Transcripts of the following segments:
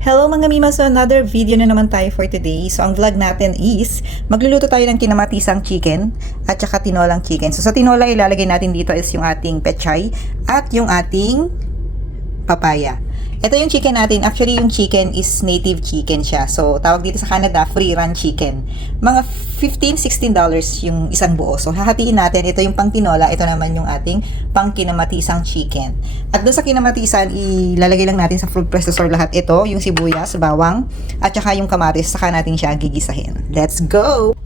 Hello mga Mima! So another video na naman tayo for today. So ang vlog natin is magluluto tayo ng kinamatisang chicken at saka tinolang chicken. So sa tinola ilalagay natin dito is yung ating pechay at yung ating papaya. Ito yung chicken natin. Actually, yung chicken is native chicken siya. So, tawag dito sa Canada, free run chicken. Mga 15-16 dollars yung isang buo. So, hahatiin natin. Ito yung pang tinola. Ito naman yung ating pang kinamatisang chicken. At doon sa kinamatisan, ilalagay lang natin sa food processor lahat ito. Yung sibuyas, bawang, at saka yung kamatis. Saka natin siya gigisahin. Let's go!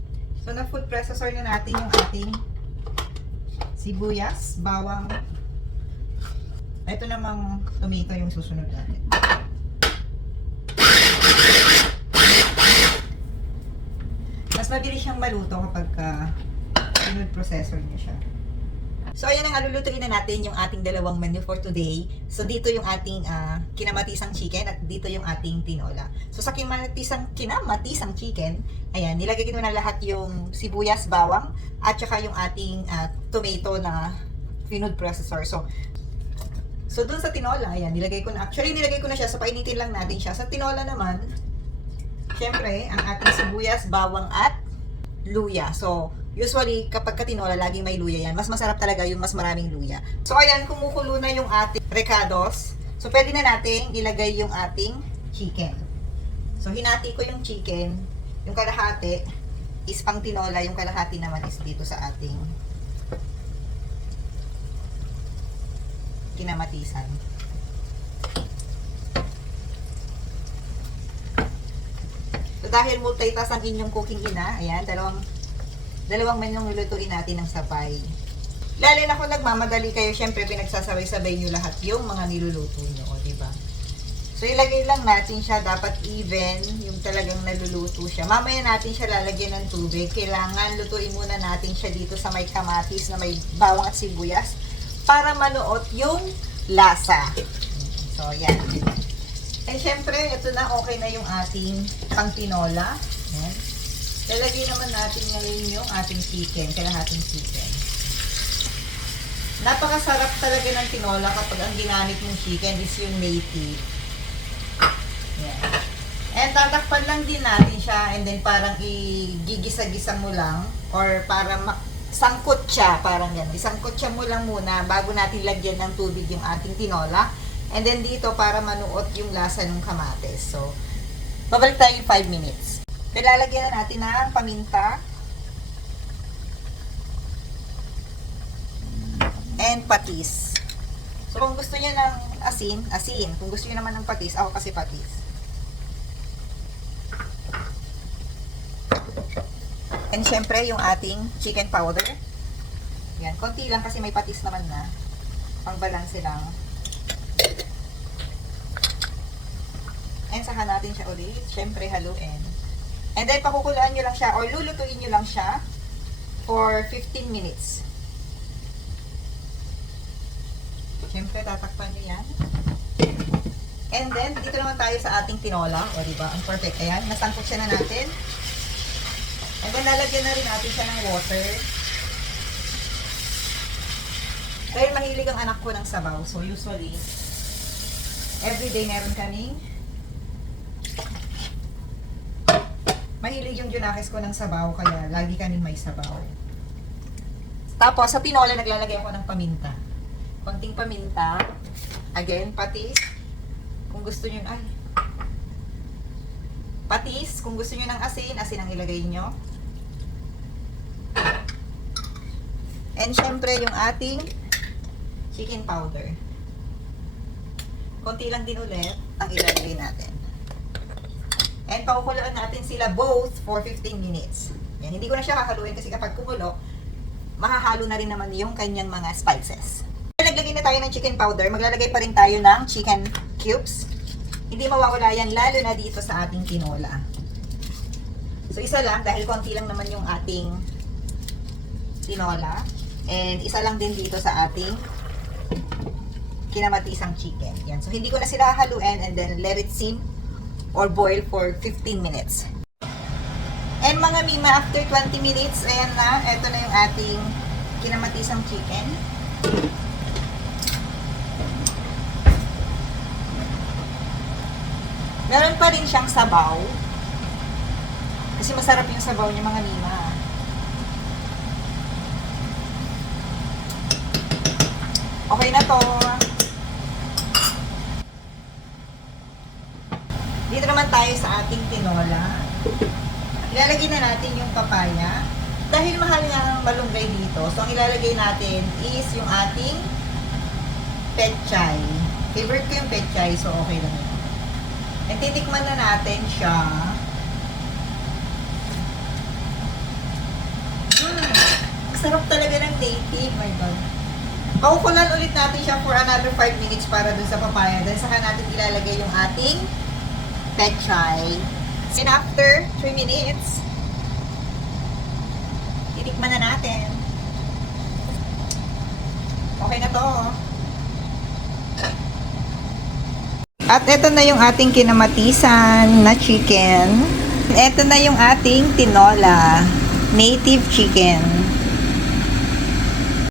So, na food processor na natin yung ating sibuyas, bawang, ito namang tomato yung susunod natin. Mas mabilis siyang maluto kapag ka food processor niya siya. So, ayan ang alulutuin na natin yung ating dalawang menu for today. So, dito yung ating ah, kinamatisang chicken at dito yung ating tinola. So, sa kinamatisang, kinamatisang chicken, ayan, nilagay ko na lahat yung sibuyas, bawang, at saka yung ating ah, tomato na food processor. So, So, dun sa tinola, ayan, nilagay ko na. Actually, nilagay ko na siya. So, painitin lang natin siya. Sa tinola naman, syempre, ang ating sibuyas, bawang at luya. So, usually, kapag katinola, laging may luya yan. Mas masarap talaga yung mas maraming luya. So, ayan, kumukulo na yung ating recados. So, pwede na natin ilagay yung ating chicken. So, hinati ko yung chicken. Yung kalahati is pang tinola. Yung kalahati naman is dito sa ating kinamatisan. So, dahil multitask ang inyong cooking ina, ayan, dalawang dalawang menyong lulutuin natin ng sabay. Lalo na kung nagmamadali kayo, syempre pinagsasabay-sabay nyo lahat yung mga niluluto nyo, o, diba? So, ilagay lang natin siya, dapat even, yung talagang naluluto siya. Mamaya natin siya lalagyan ng tubig. Kailangan lutuin muna natin siya dito sa may kamatis na may bawang at sibuyas para manuot yung lasa. So, yan. And syempre, ito na, okay na yung ating pangtinola. Yan. Lalagay naman natin ngayon yung ating chicken, kalahating chicken. Napakasarap talaga ng tinola kapag ang ginamit mong chicken is yung native. Yan. And tatakpan lang din natin siya and then parang igigisa-gisa mo lang or para sangkot siya, parang yan. Isangkot siya mo lang muna bago natin lagyan ng tubig yung ating tinola. And then dito para manuot yung lasa ng kamates. So, babalik tayo yung 5 minutes. Pilalagyan na natin ng paminta. And patis. So, kung gusto niyo ng asin, asin. Kung gusto niyo naman ng patis, ako kasi patis. And syempre, yung ating chicken powder. Yan, konti lang kasi may patis naman na. Pang balanse lang. And saka natin siya ulit. Syempre, haluin. And then, pakukuluan nyo lang siya or lulutuin nyo lang siya for 15 minutes. Syempre, tatakpan nyo yan. And then, dito naman tayo sa ating tinola. O, diba? Ang perfect. Ayan, nasangkot siya na natin. And then, lalagyan na rin natin siya ng water. Dahil mahilig ang anak ko ng sabaw. So, usually, everyday meron kaming mahilig yung junakis ko ng sabaw. Kaya, lagi kaming may sabaw. Tapos, sa tinola, naglalagay ako ng paminta. Konting paminta. Again, patis. Kung gusto nyo, ay, patis. Kung gusto nyo ng asin, asin ang ilagay nyo. And syempre, yung ating chicken powder. Konti lang din ulit ang ilalagay natin. And pakukulaan natin sila both for 15 minutes. Yan, hindi ko na siya hahaluin kasi kapag kumulo, mahahalo na rin naman yung kanyang mga spices. Naglagay na tayo ng chicken powder, maglalagay pa rin tayo ng chicken cubes. Hindi mawawala yan, lalo na dito sa ating tinola. So, isa lang, dahil konti lang naman yung ating tinola. And isa lang din dito sa ating kinamatisang chicken. Yan. So, hindi ko na sila haluin and then let it sim or boil for 15 minutes. And mga mima, after 20 minutes, ayan na, eto na yung ating kinamatisang chicken. Meron pa rin siyang sabaw. Kasi masarap yung sabaw niya mga mima. Okay na to. Dito naman tayo sa ating tinola. Ilalagay na natin yung papaya. Dahil mahal nga ang malunggay dito, so ang ilalagay natin is yung ating pechay. Favorite ko yung pechay, so okay lang yun. And titikman na natin siya. Mm, ang sarap talaga ng native, my God. Paukulan ulit natin siya for another 5 minutes para dun sa papaya. Then saka natin ilalagay yung ating pechay. And after 3 minutes, titikman na natin. Okay na to. At ito na yung ating kinamatisan na chicken. Ito na yung ating tinola, native chicken.